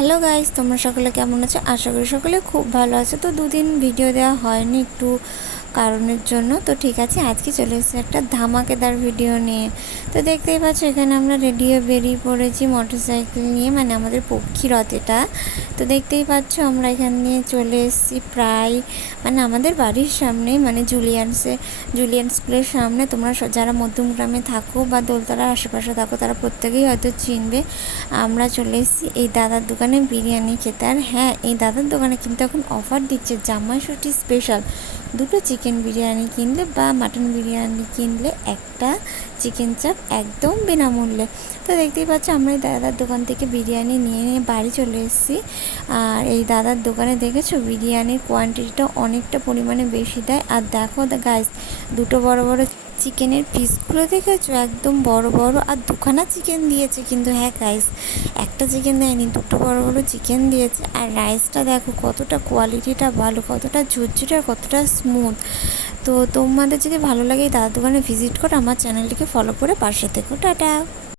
Hello guys, তোমরা সকলে কেমন আছো? আশা করি সকলে খুব ভালো আছো। তো দুদিন ভিডিও দেওয়া হয়নি একটু কারণের জন্য। তো ঠিক আছে, আজকে চলে এসেছে একটা ধামাকেদার ভিডিও নিয়ে। তো দেখতেই পাচ্ছ এখানে আমরা রেডি হয়ে বেরিয়ে পড়েছি মোটরসাইকেল নিয়ে, মানে আমাদের পক্ষীরথ এটা। তো দেখতেই পাচ্ছ আমরা এখান নিয়ে চলে এসেছি প্রায়, মানে আমাদের বাড়ির সামনে, মানে জুলিয়ান স্কুলের সামনে। তোমরা যারা মধ্যমগ্রামে থাকো বা দোলতলার আশেপাশে থাকো তারা প্রত্যেকেই হয়তো চিনবে। আমরা চলে এসেছি এই দাদার দোকানে বিরিয়ানি খেতে। আর হ্যাঁ, এই দাদার দোকানে কিন্তু এখন অফার দিচ্ছে জামাই ষষ্ঠী স্পেশাল। দুটো চিকেন বিরিয়ানি কিনলে বা মাটন বিরিয়ানি কিনলে একটা চিকেন চাপ একদম বিনামূল্যে। তো দেখতেই পাচ্ছ আমরা এই দাদার দোকান থেকে বিরিয়ানি নিয়ে বাড়ি চলে এসেছি। আর এই দাদার দোকানে দেখেছো বিরিয়ানির কোয়ান্টিটিটা অনেকটা পরিমাণে বেশি দেয়। আর দেখো গাইস, দুটো বড় বড় চিকেনের পিসগুলো দেখেছো একদম বড় বড়, আর দুখানা চিকেন দিয়েছে। কিন্তু হ্যাঁ গাইস, একটা চিকেন দেয়নি, দুটো বড় বড় চিকেন দিয়েছে। আর রাইসটা দেখো কতটা কোয়ালিটিটা ভালো, কতটা ঝুরঝুরে আর কতটা স্মুথ। তো তোমাদের যদি ভালো লাগে এই দাদার দোকানে ভিজিট করো, আমার চ্যানেলটিকে ফলো করে পাশে থেকো। টাটা।